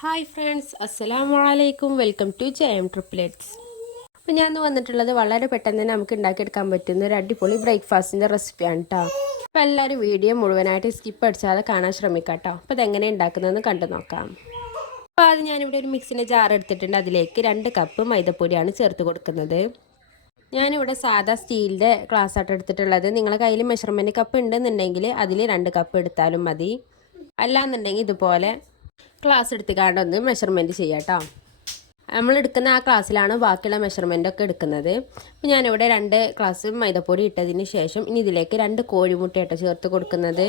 Hi friends, അസ്സലാമു അലൈക്കും. Welcome to ജയം ട്രിപ്ലെറ്റ്സ്. അപ്പോൾ ഞാൻ വന്നിട്ടുള്ളത് വളരെ പെട്ടെന്ന് തന്നെ നമുക്ക് ഉണ്ടാക്കിയെടുക്കാൻ പറ്റുന്ന ഒരു അടിപൊളി ബ്രേക്ക്ഫാസ്റ്റിൻ്റെ റെസിപ്പിയാണ് കേട്ടോ. അപ്പോൾ എല്ലാവരും വീഡിയോ മുഴുവനായിട്ട് സ്കിപ്പ് അടിച്ചാതെ കാണാൻ ശ്രമിക്കാം കേട്ടോ. അപ്പോൾ അതെങ്ങനെ ഉണ്ടാക്കുന്നതെന്ന് കണ്ടു നോക്കാം. അപ്പോൾ അത് ഞാനിവിടെ ഒരു മിക്സിൻ്റെ ജാർ എടുത്തിട്ടുണ്ട്. അതിലേക്ക് 2 കപ്പ് മൈദപ്പൊടിയാണ് ചേർത്ത് കൊടുക്കുന്നത്. ഞാനിവിടെ സാധാ സ്റ്റീലിൻ്റെ ഗ്ലാസ് ആയിട്ട് എടുത്തിട്ടുള്ളത്. നിങ്ങളുടെ കയ്യിൽ മെഷർമെൻറ്റ് കപ്പ് ഉണ്ടെന്നുണ്ടെങ്കിൽ അതിൽ 2 കപ്പ് എടുത്താലും മതി. അല്ലാന്നുണ്ടെങ്കിൽ ഇതുപോലെ ക്ലാസ് എടുത്തുകൊണ്ടൊന്ന് മെഷർമെൻറ്റ് ചെയ്യാം കേട്ടോ. നമ്മൾ എടുക്കുന്ന ആ ക്ലാസ്സിലാണ് ബാക്കിയുള്ള മെഷർമെൻറ്റൊക്കെ എടുക്കുന്നത്. അപ്പോൾ ഞാനിവിടെ 2 ഗ്ലാസ് മൈദപ്പൊടി ഇട്ടതിന് ശേഷം ഇനി ഇതിലേക്ക് 2 കോഴിമുട്ടയായിട്ട് ചേർത്ത് കൊടുക്കുന്നത്.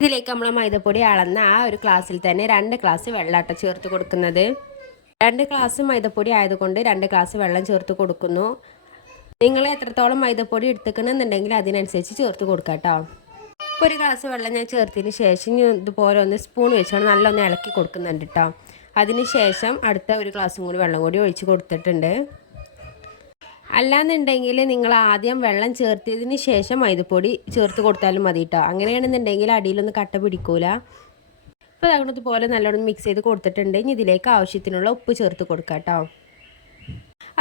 ഇതിലേക്ക് നമ്മൾ മൈദപ്പൊടി അളന്ന ആ ഒരു ക്ലാസ്സിൽ തന്നെ 2 ഗ്ലാസ് വെള്ളാട്ട ചേർത്ത് കൊടുക്കുന്നത്. 2 ഗ്ലാസ് മൈദപ്പൊടി ആയതുകൊണ്ട് 2 ഗ്ലാസ് വെള്ളം ചേർത്ത് കൊടുക്കുന്നു. നിങ്ങൾ എത്രത്തോളം മൈദപ്പൊടി എടുത്തുക്കണമെന്നുണ്ടെങ്കിൽ അതിനനുസരിച്ച് ചേർത്ത് കൊടുക്കാം കേട്ടോ. ഇപ്പോൾ 1 ഗ്ലാസ് വെള്ളം ഞാൻ ചേർത്തതിന് ശേഷം ഇതുപോലെ ഒന്ന് സ്പൂൺ വെച്ചാണ് നല്ലൊന്ന് ഇളക്കി കൊടുക്കുന്നുണ്ട് കേട്ടോ. അതിന് ശേഷം അടുത്ത 1 ഗ്ലാസും കൂടി വെള്ളം കൂടി ഒഴിച്ച് കൊടുത്തിട്ടുണ്ട്. അല്ലാന്നുണ്ടെങ്കിൽ നിങ്ങൾ ആദ്യം വെള്ളം ചേർത്തതിന് ശേഷം മൈദപ്പൊടി ചേർത്ത് കൊടുത്താലും മതി കേട്ടോ. അങ്ങനെയാണെന്നുണ്ടെങ്കിൽ അടിയിലൊന്ന് കട്ട പിടിക്കൂല. ഇപ്പോൾ അതുപോലെ നല്ലോണം മിക്സ് ചെയ്ത് കൊടുത്തിട്ടുണ്ട്. ഇനി ഇതിലേക്ക് ആവശ്യത്തിനുള്ള ഉപ്പ് ചേർത്ത് കൊടുക്കാം കേട്ടോ.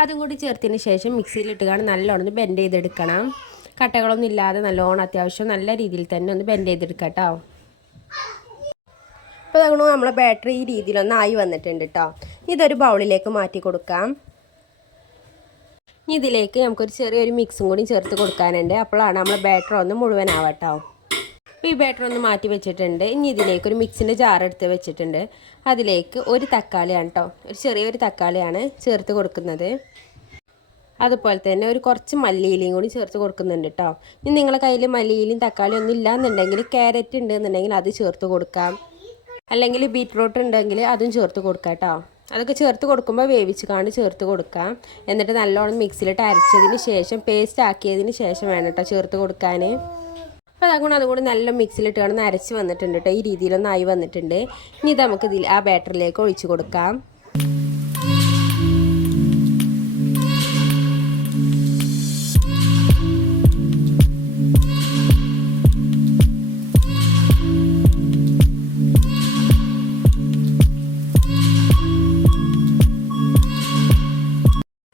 അതും കൂടി ചേർത്തതിന് ശേഷം മിക്സിയിലിട്ടുകൊണ്ട് നല്ലോണം ബെൻഡ് ചെയ്തെടുക്കണം. കട്ടകളൊന്നും ഇല്ലാതെ നല്ലോണം അത്യാവശ്യം നല്ല രീതിയിൽ തന്നെ ഒന്ന് ബെൻഡ് ചെയ്തെടുക്കാം കേട്ടോ. അപ്പോൾ അതുകൊണ്ട് നമ്മളെ ബാറ്ററി ഈ രീതിയിലൊന്ന് ആയി വന്നിട്ടുണ്ട് കേട്ടോ. ഇതൊരു ബൗളിലേക്ക് മാറ്റി കൊടുക്കാം. ഇനി ഇതിലേക്ക് നമുക്കൊരു ചെറിയൊരു മിക്സും കൂടി ചേർത്ത് കൊടുക്കാനുണ്ട്. അപ്പോഴാണ് നമ്മളെ ബാറ്ററി ഒന്ന് മുഴുവനാവുക കേട്ടോ. അപ്പോൾ ഈ ബാറ്റർ ഒന്ന് മാറ്റി വെച്ചിട്ടുണ്ട്. ഇനി ഇതിലേക്ക് ഒരു മിക്സിൻ്റെ ജാർ എടുത്ത് വെച്ചിട്ടുണ്ട്. അതിലേക്ക് 1 തക്കാളിയാണ് കേട്ടോ, ഒരു ചെറിയൊരു തക്കാളിയാണ് ചേർത്ത് കൊടുക്കുന്നത്. അതുപോലെ തന്നെ കുറച്ച് മല്ലിയിലയും കൂടി ചേർത്ത് കൊടുക്കുന്നുണ്ട് കേട്ടോ. ഇനി നിങ്ങളുടെ കയ്യിൽ മല്ലിയിലയും തക്കാളിയും ഒന്നും ഇല്ലയെന്നുണ്ടെങ്കിൽ ക്യാരറ്റ് ഉണ്ടെന്നുണ്ടെങ്കിൽ അത് ചേർത്ത് കൊടുക്കാം. അല്ലെങ്കിൽ ബീറ്റ്റൂട്ട് ഉണ്ടെങ്കിൽ അതും ചേർത്ത് കൊടുക്കാം കേട്ടോ. അതൊക്കെ ചേർത്ത് കൊടുക്കുമ്പോൾ വേവിച്ച് ചേർത്ത് കൊടുക്കാം. എന്നിട്ട് നല്ലോണം മിക്സിയിലിട്ട് അരച്ചതിന് ശേഷം പേസ്റ്റ് ആക്കിയതിന് ശേഷം വേണം കേട്ടോ ചേർത്ത് കൊടുക്കാൻ. അപ്പോൾ അതുകൂടി നല്ല മിക്സിയിലിട്ട് അരച്ച് വന്നിട്ടുണ്ട് കേട്ടോ. ഈ രീതിയിലൊന്ന് ആയി വന്നിട്ടുണ്ട്. ഇനി ഇത് നമുക്ക് ആ ബാറ്ററിലേക്ക് ഒഴിച്ച് കൊടുക്കാം.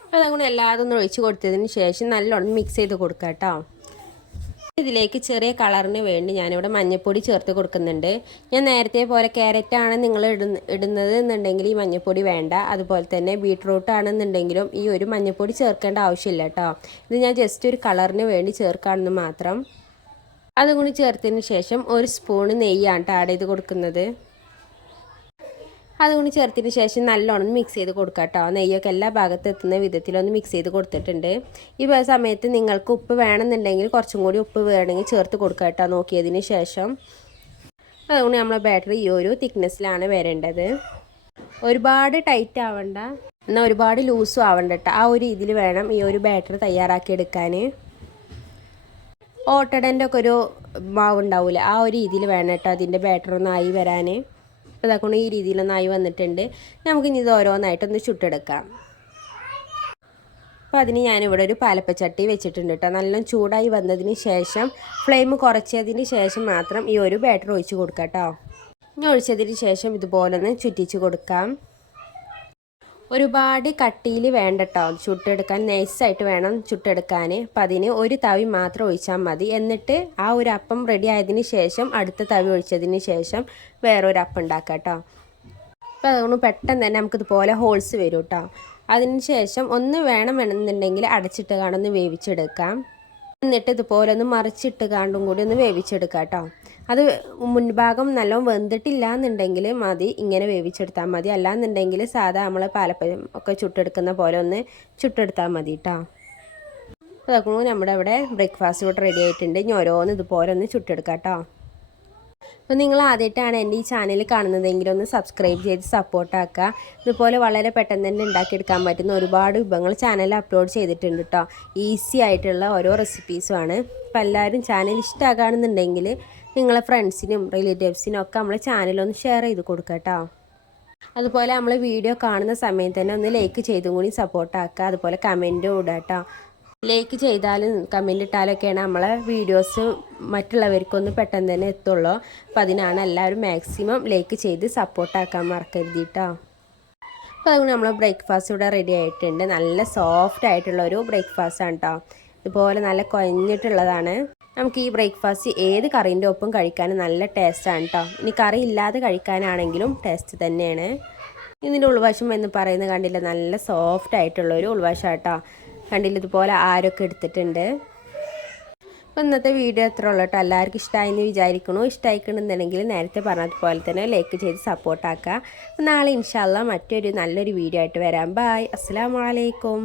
അപ്പോൾ അതുകൊണ്ട് എല്ലാതൊന്നും ഒഴിച്ച് കൊടുത്തതിന് ശേഷം നല്ലോണം മിക്സ് ചെയ്ത് കൊടുക്കാം കേട്ടോ. ഇതിലേക്ക് ചെറിയ കളറിന് വേണ്ടി ഞാനിവിടെ മഞ്ഞൾപ്പൊടി ചേർത്ത് കൊടുക്കുന്നുണ്ട്. ഞാൻ നേരത്തെ പോലെ ക്യാരറ്റാണ് നിങ്ങൾ ഇടുന്നത് എന്നുണ്ടെങ്കിൽ ഈ മഞ്ഞൾപ്പൊടി വേണ്ട. അതുപോലെ തന്നെ ബീട്രൂട്ട് ആണെന്നുണ്ടെങ്കിലും ഈ ഒരു മഞ്ഞൾപ്പൊടി ചേർക്കേണ്ട ആവശ്യമില്ല കേട്ടോ. ഇത് ഞാൻ ജസ്റ്റ് ഒരു കളറിന് വേണ്ടി ചേർക്കാമെന്ന് മാത്രം. അതും കൂടി ചേർത്തതിന് ശേഷം 1 സ്പൂണ് നെയ്യാണ് കേട്ടോ ആഡ് ചെയ്ത് കൊടുക്കുന്നത്. അതുകൊണ്ട് ചേർത്തതിന് ശേഷം നല്ലോണം മിക്സ് ചെയ്ത് കൊടുക്കാം കേട്ടോ. നെയ്യൊക്കെ എല്ലാ ഭാഗത്തും എത്തുന്ന വിധത്തിലൊന്ന് മിക്സ് ചെയ്ത് കൊടുത്തിട്ടുണ്ട്. ഈ സമയത്ത് നിങ്ങൾക്ക് ഉപ്പ് വേണമെന്നുണ്ടെങ്കിൽ കുറച്ചും കൂടി ഉപ്പ് വേണമെങ്കിൽ ചേർത്ത് കൊടുക്കാം കേട്ടോ നോക്കിയതിന് ശേഷം. അതുകൊണ്ട് നമ്മളെ ബാറ്ററി ഈ ഒരു തിക്നെസ്സിലാണ് വരേണ്ടത്. ഒരുപാട് ടൈറ്റ് ആവണ്ട, എന്നാൽ ഒരുപാട് ലൂസും ആവണ്ട കേട്ടോ. ആ ഒരു രീതിയിൽ വേണം ഈ ഒരു ബാറ്ററി തയ്യാറാക്കി എടുക്കാൻ. ഓട്ടടൻ്റെ ഒക്കെ ഒരു മാവ് ഉണ്ടാവില്ല, ആ ഒരു രീതിയിൽ വേണം കേട്ടോ അതിൻ്റെ ബാറ്ററി ഒന്നായി വരാൻ. അപ്പോൾ അതൊക്കെ ഈ രീതിയിലൊന്നായി വന്നിട്ടുണ്ട്. നമുക്കിനി ഇത് ഓരോന്നായിട്ടൊന്ന് ചുട്ടെടുക്കാം. അപ്പോൾ അതിന് ഞാനിവിടെ ഒരു പാലപ്പച്ചട്ടി വെച്ചിട്ടുണ്ട് കേട്ടോ. നല്ല ചൂടായി വന്നതിന് ശേഷം ഫ്ലെയിം കുറച്ചതിന് ശേഷം മാത്രം ഈ ഒരു ബാറ്റർ ഒഴിച്ച് കൊടുക്കാം കേട്ടോ. ഇനി ഒഴിച്ചതിന് ശേഷം ഇതുപോലെ ഒന്ന് ചുറ്റിച്ച് കൊടുക്കാം. ഒരുപാട് കട്ടിയിൽ വേണ്ട കേട്ടോ ചുട്ടെടുക്കാൻ, നൈസായിട്ട് വേണം ചുട്ടെടുക്കാൻ. അപ്പം അതിന് 1 തവി മാത്രം ഒഴിച്ചാൽ മതി. എന്നിട്ട് ആ ഒരു അപ്പം റെഡി ആയതിന് ശേഷം അടുത്ത തവി ഒഴിച്ചതിന് ശേഷം വേറൊരു അപ്പം ഉണ്ടാക്കാം കേട്ടോ. അപ്പോൾ അതുകൊണ്ട് പെട്ടെന്ന് തന്നെ നമുക്കിതുപോലെ ഹോൾസ് വരും കേട്ടോ. അതിന് ശേഷം വേണമെന്നുണ്ടെങ്കിൽ അടച്ചിട്ട് കാണൊന്ന് വേവിച്ചെടുക്കാം. എന്നിട്ട് ഇതുപോലെ ഒന്ന് മറിച്ചിട്ട് കാണ്ടും കൂടി ഒന്ന് വേവിച്ചെടുക്കാം കേട്ടോ. അത് മുൻഭാഗം നല്ലോണം വെന്തിട്ടില്ല എന്നുണ്ടെങ്കിൽ മതി, ഇങ്ങനെ വേവിച്ചെടുത്താൽ മതി. അല്ലാന്നുണ്ടെങ്കിൽ സാധാ നമ്മൾ പാലപ്പം ഒക്കെ ചുട്ടെടുക്കുന്ന പോലെ ഒന്ന് ചുട്ടെടുത്താൽ മതി കേട്ടോ. അപ്പോൾ അതൊക്കെ നമ്മുടെ ഇവിടെ ബ്രേക്ക്ഫാസ്റ്റ് ഇവിടെ റെഡി ആയിട്ടുണ്ട്. ഇനി ഓരോന്ന് ഇതുപോലെ ഒന്ന് ചുട്ടെടുക്കാം കേട്ടോ. അപ്പോൾ നിങ്ങൾ ആദ്യമായിട്ടാണ് എൻ്റെ ഈ ചാനൽ കാണുന്നതെങ്കിലും ഒന്ന് സബ്സ്ക്രൈബ് ചെയ്ത് സപ്പോർട്ടാക്കുക. ഇതുപോലെ വളരെ പെട്ടെന്ന് തന്നെ ഉണ്ടാക്കിയെടുക്കാൻ പറ്റുന്ന ഒരുപാട് വിഭവങ്ങൾ ചാനലിൽ അപ്ലോഡ് ചെയ്തിട്ടുണ്ട് കേട്ടോ. ഈസി ആയിട്ടുള്ള ഓരോ റെസിപ്പീസുമാണ്. അപ്പോൾ എല്ലാവരും ചാനൽ ഇഷ്ടമാകുകയാണെന്നുണ്ടെങ്കിൽ നിങ്ങളെ ഫ്രണ്ട്സിനും റിലേറ്റീവ്സിനും ഒക്കെ നമ്മളെ ചാനലൊന്ന് ഷെയർ ചെയ്ത് കൊടുക്കുക കേട്ടോ. അതുപോലെ നമ്മൾ വീഡിയോ കാണുന്ന സമയത്ത് തന്നെ ഒന്ന് ലൈക്ക് ചെയ്തും കൂടി സപ്പോർട്ടാക്കുക. അതുപോലെ കമൻറ്റും ഇടുക കേട്ടോ. ലൈക്ക് ചെയ്താലും കമൻറ്റ് ഇട്ടാലൊക്കെയാണ് നമ്മളെ വീഡിയോസ് മറ്റുള്ളവർക്കൊന്ന് പെട്ടെന്ന് തന്നെ എത്തുള്ളൂ. അപ്പോൾ അതിനാണ് എല്ലാവരും മാക്സിമം ലൈക്ക് ചെയ്ത് സപ്പോർട്ടാക്കാൻ മറക്കരുത് കേട്ടോ. അപ്പോൾ അതുകൊണ്ട് നമ്മൾ ബ്രേക്ക്ഫാസ്റ്റ് ഇവിടെ റെഡി ആയിട്ടുണ്ട്. നല്ല സോഫ്റ്റ് ആയിട്ടുള്ളൊരു ബ്രേക്ക്ഫാസ്റ്റാണ് കേട്ടോ. ഇതുപോലെ നല്ല കുഴഞ്ഞിട്ടുള്ളതാണ്. നമുക്ക് ഈ ബ്രേക്ക്ഫാസ്റ്റ് ഏത് കറീൻ്റെ ഒപ്പം കഴിക്കാനും നല്ല ടേസ്റ്റാണ് കേട്ടോ. ഇനി കറി ഇല്ലാതെ കഴിക്കാനാണെങ്കിലും ടേസ്റ്റ് തന്നെയാണ്. ഇതിൻ്റെ ഉൾവശം എന്ന് പറയുന്നത് കണ്ടില്ല, നല്ല സോഫ്റ്റ് ആയിട്ടുള്ളൊരു ഉൾവശം കേട്ടോ. കണ്ടില്ല, ഇതുപോലെ ആരൊക്കെ എടുത്തിട്ടുണ്ട്. അപ്പോൾ ഇന്നത്തെ വീഡിയോ എത്ര ഉള്ളൂ കേട്ടോ. എല്ലാവർക്കും ഇഷ്ടമായെന്ന് വിചാരിക്കണു. ഇഷ്ടമായിക്കണമെന്നുണ്ടെങ്കിൽ നേരത്തെ പറഞ്ഞതുപോലെ തന്നെ ലൈക്ക് ചെയ്ത് സപ്പോർട്ടാക്കുക. നാളെ ഇൻഷാ അല്ലാഹ് മറ്റൊരു നല്ലൊരു വീഡിയോ ആയിട്ട് വരാം. ബൈ, അസ്സലാമു അലൈക്കും.